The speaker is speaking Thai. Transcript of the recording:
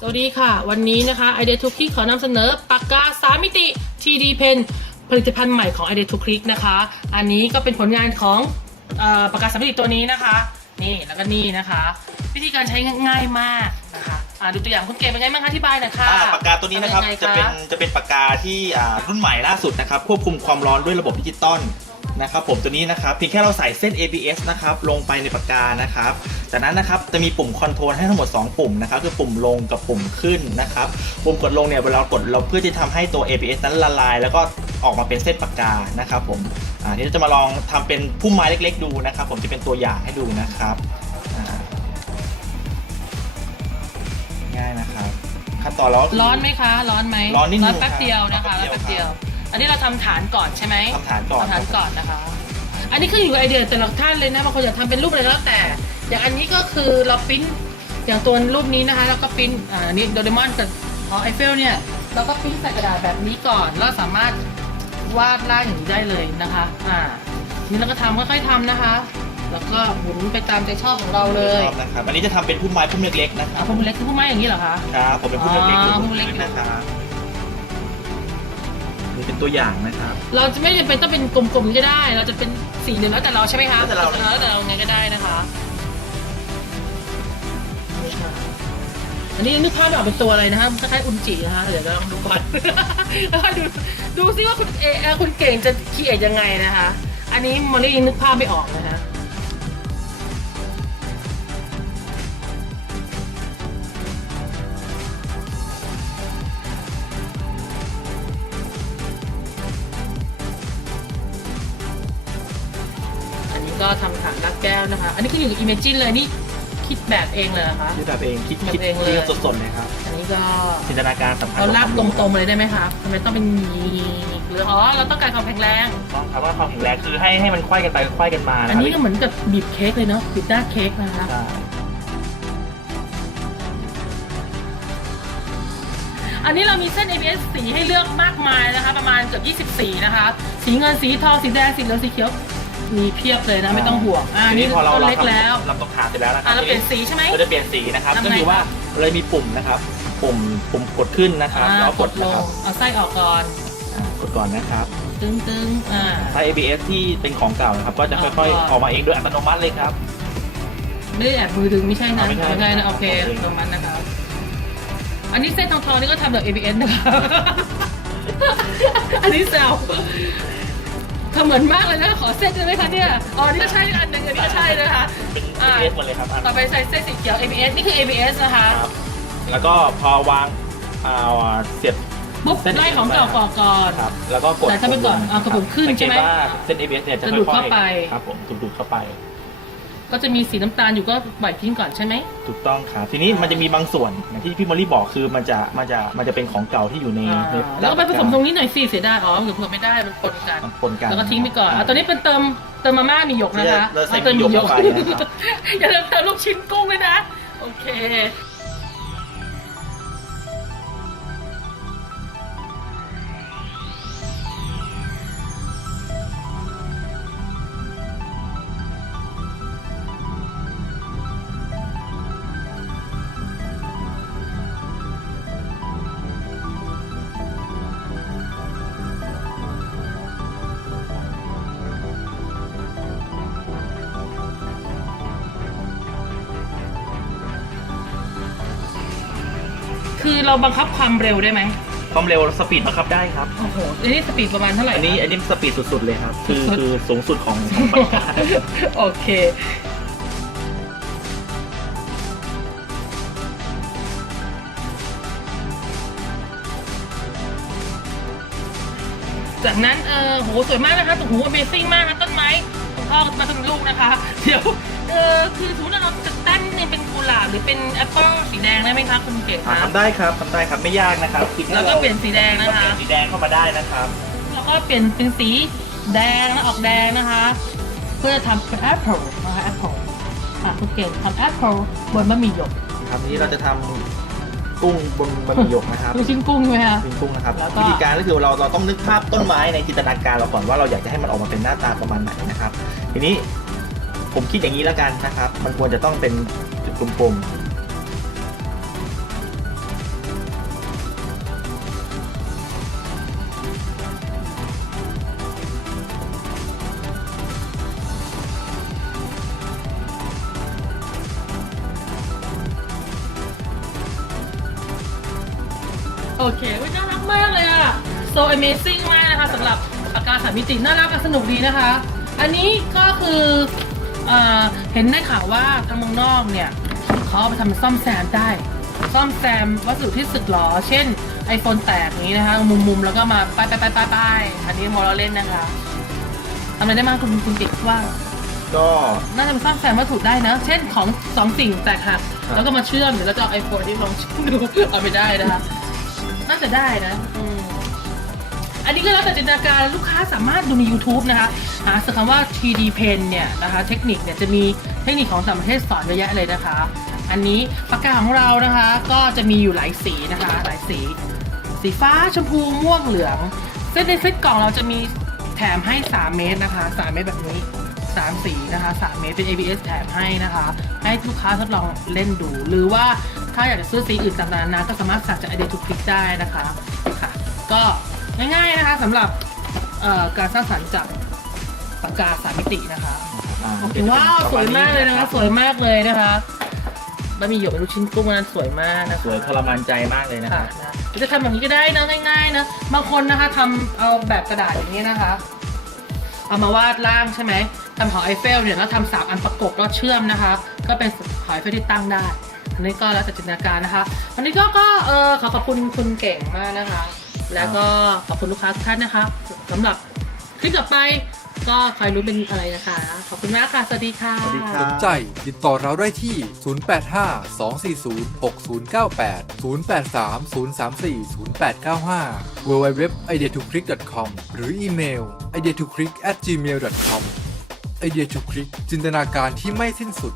สวัสดีค่ะ วันนี้นะคะ i d e a ทุกคลิกขอนำเสนอปากกา3มิติ TD Pen ผลิตภัณฑ์ใหม่ของ i d e a ทุกคลิกนะคะ อันนี้ก็เป็นผลงานของเออปากกา3มิติตัวนี้นะคะ นี่แล้วก็นี่นะคะ วิธีการใช้ง่ายมากนะคะอ่าดูตัวอย่างคุณเก๋เป็นไงบ้างคะอธิบายหน่อยค่ะอ่าปากกาตัวนี้นะครับทำยังไงจะเป็นจะเป็นปากกาที่อ่ารุ่นใหม่ล่าสุดนะครับควบคุมความร้อนด้วยระบบดิจิตอล นะครับผมตัวนี้นะครับเพียงแค่เราใส่เส้น ABS นะครับลงไปในปากกานะครับจากนั้นนะครับจะมีปุ่มคอนโทรลให้ทั้งหมด 2 ปุ่มนะครับคือปุ่มลงกับปุ่มขึ้นนะครับปุ่มกดลงเนี่ยเวลาเรากดเราเพื่อที่ทำให้ตัว ABS นั้นละลาย แล้วก็ออกมาเป็นเส้นปากกานะครับผมอ่านี่เราจะมาลองทำเป็นพุ่มไม้เล็ก ๆ ดูนะครับ ผมจะเป็นตัวอย่างให้ดูนะครับอ่าง่ายนะครับขั้นตอนแล้วร้อนไหมคะ ร้อนไหมร้อนนิดนึงแป๊บเดียวนะคะครับแป๊บเดียว อันนี้เราทำฐานก่อนใช่ไหมทำฐานก่อน ทำฐานก่อนนะคะ อันนี้ขึ้นอยู่กับไอเดียแต่ละท่านเลยนะบางคนอยากทำเป็นรูปอะไรก็แล้วแต่ อย่างอันนี้ก็คือเราปริ้นอย่างตัวรูปนี้นะคะแล้วก็ปริ้นอ่าอันนี้โดเรมอนกับอ๋อไอเฟลเนี่ยเราก็ปริ้นใส่กระดาษแบบนี้ก่อนแล้วสามารถวาดร่างอย่างนี้ได้เลยนะคะอ่านี่เราก็ทำค่อยๆทำนะคะ แล้วก็หมุนไปตามใจชอบของเราเลยชอบนะครับอันนี้จะทำเป็นพุ่มไม้พุ่มเล็กๆนะครัเอาบพุ่มเล็กคือพุ่มไม้อย่างนี้เหรอคะ ครับผมเป็นพุ่มเล็กๆอ๋ออยู่พุ่มเล็กอยู่นะครับ นี่เป็นตัวอย่างนะครับ เราจะไม่จำเป็นต้องเป็นกลมๆก็ได้ เราจะเป็นสีเหลืองแล้วแต่เราใช่ไหมคะแล้วแต่เรา แล้วแต่เราไงก็ได้นะคะนี่ค่ะอันนี้นึกภาพไม่ออกเป็นตัวอะไรนะคะคล้ายๆอุนจินะคะเดี๋ยวเราลองดูก่อน แล้วดูดูซิว่าคุณเอเอ่อคุณเก่งจะคิดเอทยังไงนะคะ อันนี้มอลลี่ยังนึกภาพไม่ออกนะคะ ก็ทำถังรักแก้วนะคะ อันนี้คืออยู่กับ Imagine เลยนี่คิดแบบเองเลยเหรอคะ คิดแบบเองคิดแบบคิดเองเลย คิดสดๆเลยครับอันนี้ก็จินตนาการสำคัญเราลากตกว่รงๆเลยได้ไหมคะทำไมต้องเป็นหยีหรืออ๋อเราต้องการความแข็งแรง ต้องครับว่าความแข็งแรงคือให้ให้มันควายกันไปควายกันมาอันนี้ก็เหมือนกับบีบเค้กเลยเนาะบีบหน้าเค้กนะคะ ใช่อันนี้เรามีเส้น ABS สีให้เลือกมากมายนะคะ ประมาณเกือบ20 สีนะคะ สีเงินสีทองสีแดงสีเหลืองสีเขียว มีเพียบเลยนะไม่ต้องห่วงอ่าทีนี่นี้พอเราต้นเราเล็กแล้วเราต้องหาเสร็จแล้วนะครัอ่าเราเปลี่ยนสีใช่ไหม เราจะเปลี่ยนสีนะครับทำไง ก็คือว่าเรามีปุ่มนะครับ ปุ่มปุ่มกดขึ้นนะครับอ่าแล้วกกดดลนะคงรับเอาไส้ออกก่อนอ่ากดก่อนนะครับตึงตึงๆอ่า ถ้า ABS ที่เป็นของเก่านะครับ ก็จะออกค่อยก่อนๆออกมาเองโดยอัตโนมัติเลยครับ ไม่ได้แอบมือดึงไม่ใช่นะอ่าไม่ใช่ไม่ใช่นะโอเคโอเคตรงนั้นนะคะอันนี้เส้นทองทองๆนี่ก็ทำแบบ ABS นะคะอันนี้แซว เธอเหมือนมากเลยนะ ขอเส้นได้ไหมคะเนี่ย อ๋อ นี่ก็ใช่อันหนึ่งอันนี้ก็ใช่นะคะ เป็น อ่า ABS หมดเลยครับอะต่อไปใส่เส้นสีเขียว ABS นี่คือ ABS นะคะครับ แล้วก็พอวางอ่าเสียบ ปุ๊บเส้น ไล่ของเก่าก่อนก่อน ครับ แล้วก็กดแต่ถ้าไปก่อนเอากระปุกขึ้นใช่ไหมสังเกตว่าเส้น ABS เนี่ยจะจะดูดค่อยเข้าไปๆครับผมถูกดูดเข้าไป ก็จะมีสีน้ำตาลอยู่ก็ปล่อยทิ้งก่อนใช่ไหม ถูกต้องครับทีนี้มันจะมีบางส่วนอย่างที่พี่มอลลี่บอกคือมันจะมันจะมันจะเป็นของเก่าที่อยู่ในอ่าในแล้วก็ไปผสมตรงนี้หน่อยสิเสียดายอ๋อเผื่อไม่ได้มันปนกันมันปนกันแล้วก็ทิ้งไปก่อนอะตอนนี้เป็นเติมเติมมาม่ามีหยกนะคะเราใส่เอาเติมมีหยกเข้าไปนะครับ อย่าลืมเติมลูกชิ้นกุ้งด้วยนะ โอเค คือเราบังคับความเร็วได้ไหมความเร็วสปีดบังคับได้ครับ โอ้โหอันนี้สปีดประมาณเท่าไหร่อันนี้คะอันนี้สปีดสุดๆเลยครับ คือสุดๆคือสูงสุดของของปากกาโอเค จากนั้นเออโหสวยมากนะคะโอ้โห Amazing มากนะต้นไม้คุณพ่อมาทำลูกนะคะ เดี๋ยวเออคือสมมติว่าเราจะ หลาบหรือเป็นแอปเปิลสีแดงได้ไหมคะคุณเก๋อ่าคะทำได้ครับทำได้ครับไม่ยากนะครับคือแล้วก็เปลี่ยนสีแดงก็นะเปลี่คะยนสีแดงเข้ามาได้นะครับ แล้วก็เปลี่ยนเป็นสีแดงนะออกแดงนะคะ เพื่อทำเป็นแอปเปิลนะคะแอปเปิลอะคุณเก่งทำแอปเปิลบนบะหมี่หยกครับนี้เราจะทำกุ้งบนบะหมี่หยกนะครับลูกชิ้นกุ้งใช่ไหมคะ เป็นกุ้งนะครับแล้วก็ วิธีการก็คือเราเราต้องนึกภาพต้นไม้ในจินตนาการเราก่อนว่าเราอยากจะให้มันออกมาเป็นหน้าตาประมาณไหนนะครับ ทีนี้ผมคิดอย่างนี้แล้วกันนะครับ มันควรจะต้องเป็นจุด กลมๆโอเคอุ๊ยน่ารักมากเลยอะ so amazing มากนะคะสำหรับปากกาสามมิติน่ารักสนุกดีนะคะ อันนี้ก็คือเอเห็นได้ข่าวว่าทางเมืองนอกเนี่ย เขาเอาไปทำซ่อมแซมได้ ซ่อมแซมวัสดุที่สึกหรอ เช่น iPhone แตกอย่างนี้นะคะ มุมๆ แล้วก็มาป้ายป้ายป้ายป้ายป้ายอันนี้มอเราเล่นนะคะทำอะไรได้บ้างคุณคุณติ๊กว่า ก็น่าจะเป็นซ่อมแซมวัตถุได้นะ เช่นของสองสิ่งแตกหักครับแล้วก็มาเชื่อมเดี๋ยวเราจะเอาไอโฟนที่ลองเชื่อมดูเอาไปได้นะคะ น่าจะได้นะอืมอันนี้ก็แล้วแต่จินตนาการลูกค้าสามารถดูใน YouTube นะคะ หาสักคำว่า 3D Pen เนี่ยนะคะ เทคนิคเนี่ยจะมีเทคนิคของต่างประเทศสอนเยอะแยะเลยนะคะ อันนี้ปากกาของเรานะคะ ก็จะมีอยู่หลายสีนะคะ หลายสี สีฟ้าชมพูม่วงเหลือง เส้นในเซตกล่องเราจะมีแถมให้ 3 เมตรนะคะ 3 เมตรแบบนี้3สีนะคะ3เมตรเป็น ABS แถมให้นะคะ ให้ลูกค้าทดลองเล่นดู หรือว่าถ้าอยากจะซื้อสีอื่นต่างๆนานาก็สามารถสั่งจากไอเดียทุกคลิกได้นะคะค่ะ ก็ง่ายๆนะคะสำหรับเอ่อการสร้างสรรค์จากปากกาสามมิตินะคะอ่าโอเคว้าว สวยมากเลยนะคะ สวยมากเลยนะคะ บะหมี่หยกเป็นลูกชิ้นกุ้งนั้นสวยมากนะคะสวยทรมานใจมากเลยนะคค่ะรับนะจะทำแบบนี้ก็ได้นะง่าย ๆ นะบางคนนะคะทำเอาแบบกระดาษอย่างนี้นะคะ เอามาวาดร่างใช่ไหมทำหอไอเฟลเนี่ยแล้วทำสามอันประกบแล้วเชื่อมนะคะ ก็เป็นหอไอเฟลที่ตั้งได้ อันนี้ก็แล้วแต่จินตนาการนะคะ วันนี้ก็ก็เออขอขอบคุณคุณเก่งมากนะคะ แล้วก็ขอบคุณลูกค้าทุกท่านนะคะสำหรับคลิปต่อไป ก็ใครรู้เป็นอะไรนะคะ ขอบคุณมากค่ะ สวัสดีค่ะ สวัสดีครัสบนใจติดต่อเราได้ที่ 085 240 6098 083 034 0895 www ideatoclick.com หรืออีเมล ideatoclick at gmail.com ไอเดียทุกคลิกจินตนาการที่ไม่สิ้นสุด